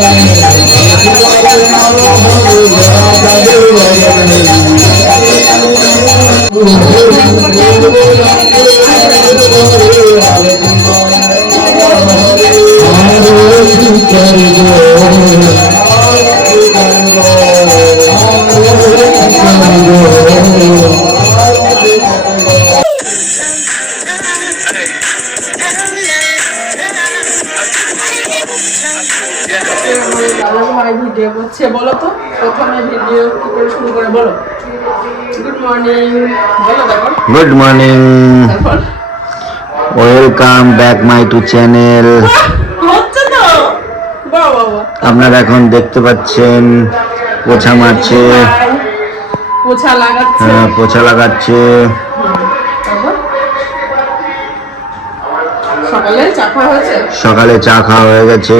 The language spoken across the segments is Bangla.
ভাই ভিডিও করছে বলো তো? প্রথমে ভিডিও কি করে শুরু করে বলো। গুড মর্নিং বলো তারপর? Good morning welcome back my to channel হচ্ছে তো? বাহ আপনারা এখন দেখতে পাচ্ছেন পোছা মারছে। পোছা লাগাচ্ছে। হ্যাঁ, পোছা লাগাচ্ছে। সকালে চা খাওয়া হয়েছে? সকালে চা খাওয়া হয়ে গেছে।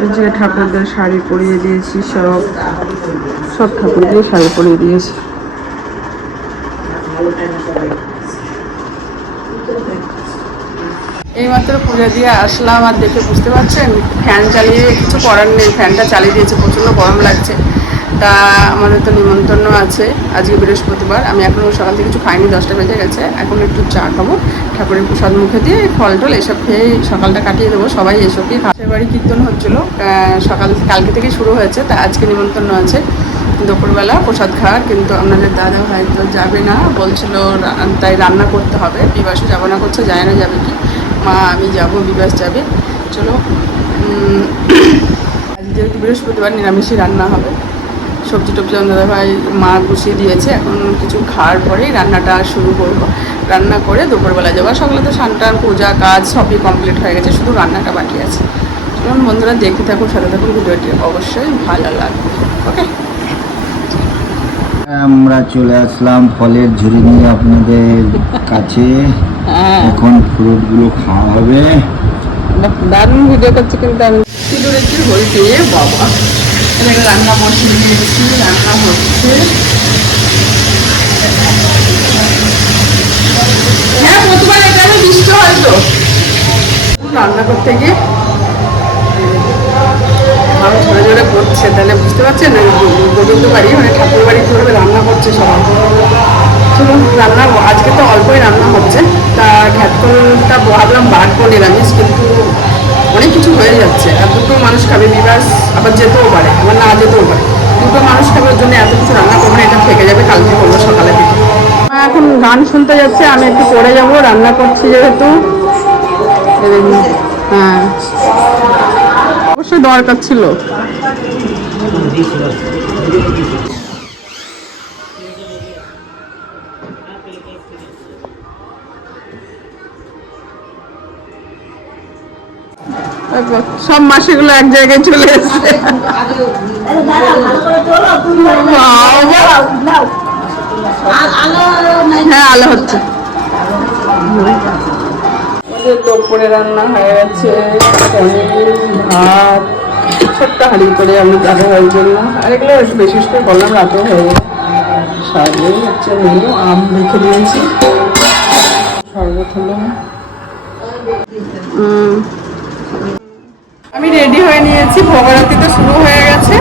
এই যে ঠাকুরদের শাড়ি পরিয়ে দিয়েছি, সব সব ঠাকুরদের শাড়ি পরিয়ে দিয়েছি। এইমাত্র পুজো দিয়ে আসলাম আর দেখে বুঝতে পারছেন, ফ্যান চালিয়ে কিছু করার নেই, ফ্যানটা চালিয়ে দিয়েছে, প্রচণ্ড গরম লাগছে। তা আমাদের তো নিমন্ত্রণ আছে। আজকে বৃহস্পতিবার। আমি এখনও সকাল থেকে কিছু খাইনি, দশটা বেজে গেছে। এখন একটু চা খাব। ঠাকুরের প্রসাদ মুখে দিয়ে ফল টল এসব খেয়ে সকালটা কাটিয়ে দেবো। সবাই এসবই পাশের বাড়ি কীর্তন হচ্ছিল। সকাল কালকে থেকে শুরু হয়েছে। তা আজকে নিমন্ত্রণ আছে। দুপুরবেলা প্রসাদ খাওয়ার। কিন্তু আপনাদের দাদা হয়তো যাবে না। বলছিল তাই রান্না করতে হবে। বিবাসও যাব না করছে, যায় না যাবে কি? মা, আমি যাব, বিবাস যাবে। চলো আজ যেহেতু বৃহস্পতিবার নিরামিষই রান্না হবে। সবজি টবজি দাদা ভাই মা গুছিয়ে দিয়েছে। এখন কিছু খাওয়ার পরেই রান্নাটা শুরু করব। রান্না করে দুপুরবেলা যাব। সকালে তো সানটান পূজা কাজ সবই কমপ্লিট হয়ে গেছে। শুধু রান্নাটা বাকি আছে। চলুন বন্ধুরা দেখতে থাকুন সাথে থাকুন। ভিডিওটি অবশ্যই ভালো লাগবে। ওকে? আমরা চলে আসলাম ফলের ঝুড়ি নিয়ে আপনাদের কাছে। হ্যাঁ। এখন ফ্রুটগুলো খাওয়া হবে। দারুণ ভিডিও করছে কিন্তু আমি। বাবা। এখানে রান্না বসিয়ে দিয়েছি রান্না হচ্ছে হ্যাঁ প্রতিবার এখানে বৃষ্টি হয় তো রান্না করতে গিয়ে ভালো ঝরে ঝরে পড়ছে, তাহলে বুঝতে পারছেন? গোবিন্দ বাড়ি মানে ঠাকুর বাড়ি ধরে রান্না করছে সবাই চলুন, রান্না আজকে তো অল্পই রান্না হচ্ছে। তা ঘ্যাটকলটা ভাবলাম বাড়বো নিরামিষ কিন্তু অনেক কিছু হয়ে যাচ্ছে। আর দুটো মানুষ খাবে, বিবাস আবার যেতেও পারে, আবার না যেতেও পারে। দুটো মানুষ খাবে ওর জন্য এত কিছু রান্না করব এটা থেকে যাবে কালকে করব সকালে থেকে। এখন গান শুনতে যাচ্ছে, আমি একটু পরে যাব, রান্না করছি যেহেতু। হ্যাঁ। অবশ্যই দরকার ছিল। সব মাসিগুলো এক জায়গায় চলে এসছে হ্যাঁ আলো হচ্ছে। দুপুরে রান্না হয়ে গেছে পনির ভাত ছোট্ট হাঁড়ি করে আমি দাদা ভাইয়ের জন্য। আর এগুলো একটু বেশি বেশি করে বললাম রাতেও হয়ে সাইডে হচ্ছে মেনু আম রেখে দিয়েছি শরবত হলো আমি রেডি হয়ে নিয়েছি, ভোগারতি তো শুরু হয়ে গেছে।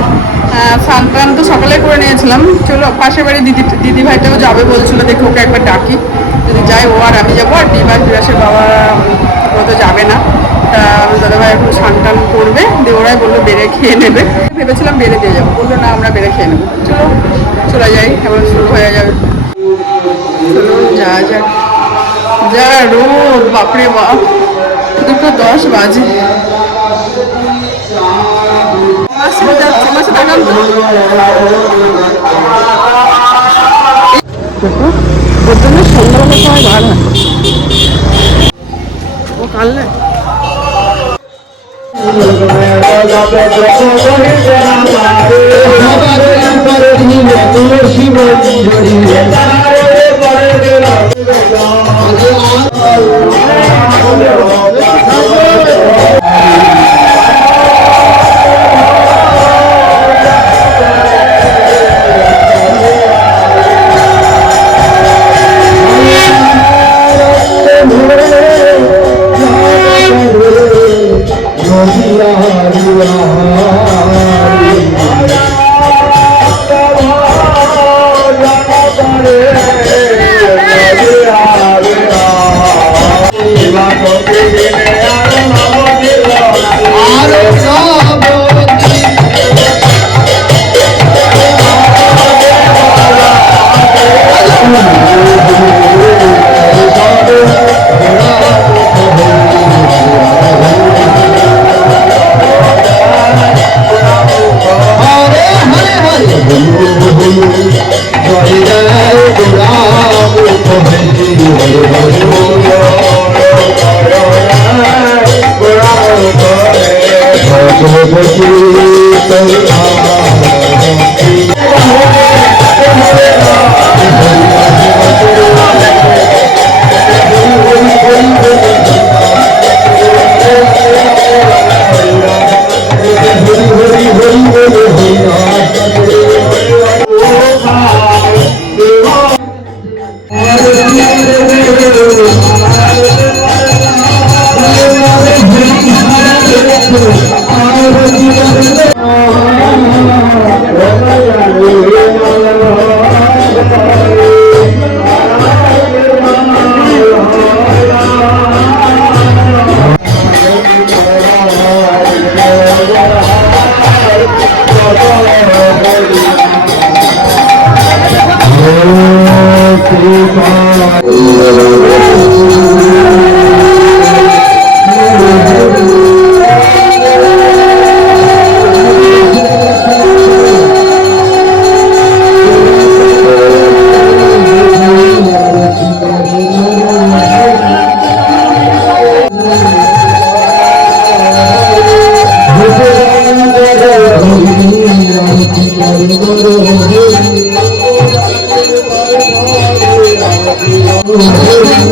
স্নান টান তো সকালে করে নিয়েছিলাম। চলো, পাশের বাড়ি দিদি দিদি ভাইটাও যাবে বলছিল, দেখে ওকে একবার ডাকি। যদি যাই ও আর আমি যাব, আর বিবাস বিবাসের বাবা, ও তো যাবে না। তা আমি দাদাভাই এখন স্নান টান করবে। দিয়ে ওরাই বলল, বেড়ে খেয়ে নেবে। ভেবেছিলাম বেড়ে দিয়ে যাব। বলল, না, আমরা বেড়ে খেয়ে নেব। চলো, চলে যাই। এবার শুরু হয়ে যাবে। চলো, যা যাক। যা রোদ, বাপরে বাপ। দুটো দশ বাজে। ওর জন্য সন্ধ্যাবেলা সবাই বার হয় ও কাললে শিব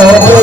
Oh,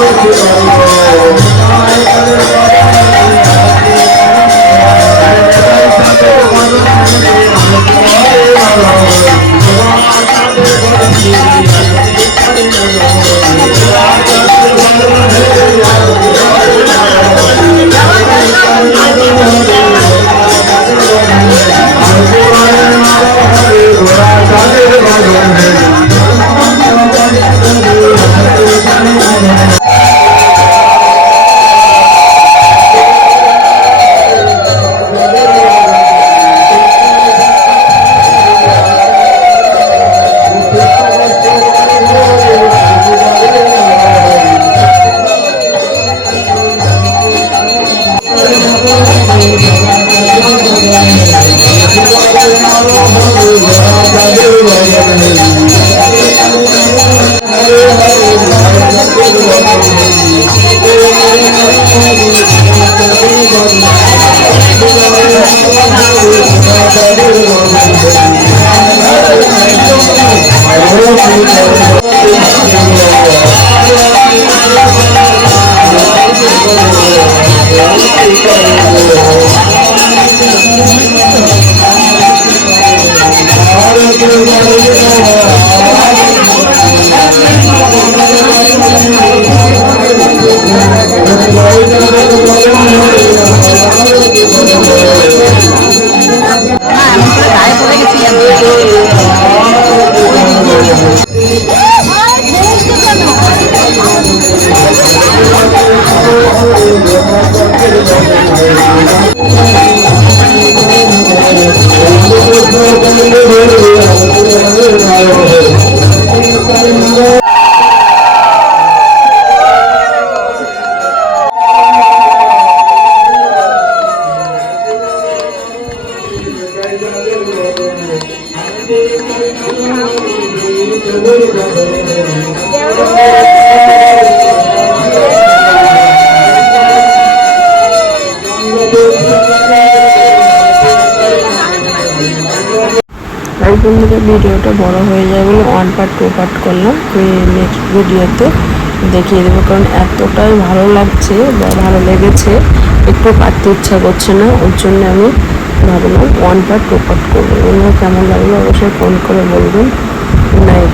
Thank you. ভিডিওটা বড় হয়ে যায় বলে ওয়ান পার্ট টু পার্ট করলাম। নেক্সট ভিডিওতে দেখিয়ে দেবো, কারণ এতটাই ভালো লাগছে বা ভালো লেগেছে। একটু পারতে ইচ্ছা করছে না, ওর জন্য আমি ভাবলাম ওয়ান পার্ট টু আপ করব। অন্য কেমন লাগল অবশ্যই ফোন করে বলবেন। নাইট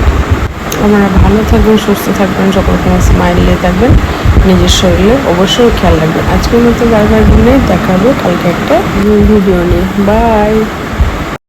আপনারা ভালো থাকবেন, সুস্থ থাকবেন সকল সময় স্মাইলে থাকবেন, নিজের শরীরে অবশ্যই খেয়াল রাখবেন। আজকের মতো বারবার দিনে দেখাবো কালকে একটা ভিডিও নিয়ে। বাই